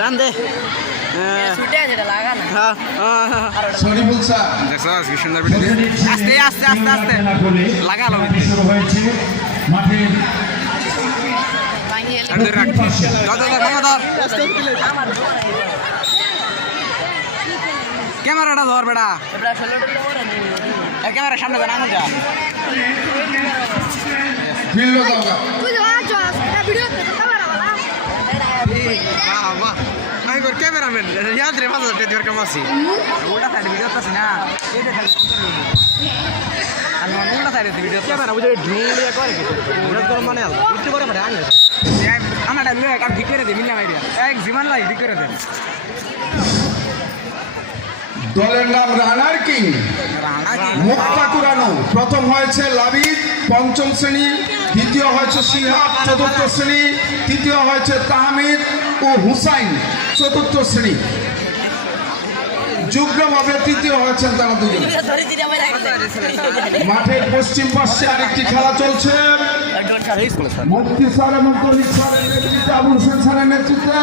run দে আস্তে আস্তে আস্তে আস্তে লাগালো ক্যামেরাটা ধর বেটা ক্যামেরা সামনে যা ক্যামেরাম্যান ইয়াদ রে মাঝে টেট কাম আছে ওটা সাইড ভিডিও আছে না এইটা খালি আমি ওটা সাইড ভিডিও ক্যামেরা বুঝে ড্রোন লিয়া করে ওটা তো মানে উঠতে করে পড়ে আনে আমার ডাল একটা ঠিক করে দে মিলা মাইরিয়া এক জীবন লাই ঠিক করে দে দলের নাম রানার কিং মুক্তা কুরানো প্রথম হয়েছে লাবিদ পঞ্চম শ্রেণী দ্বিতীয় হয়েছে শিহাব চতুর্থ শ্রেণী তৃতীয় হয়েছে তাহমিদ ও হুসাইন চতুর্থ শ্রেণী যুগ্মভাবে তৃতীয় হয়েছেন তারা দুজন মাঠের পশ্চিম পাশে আরেকটি খেলা চলছে মুফতি স্যার এবং তরিক স্যারের নেতৃত্বে আবুল হোসেন স্যারের নেতৃত্বে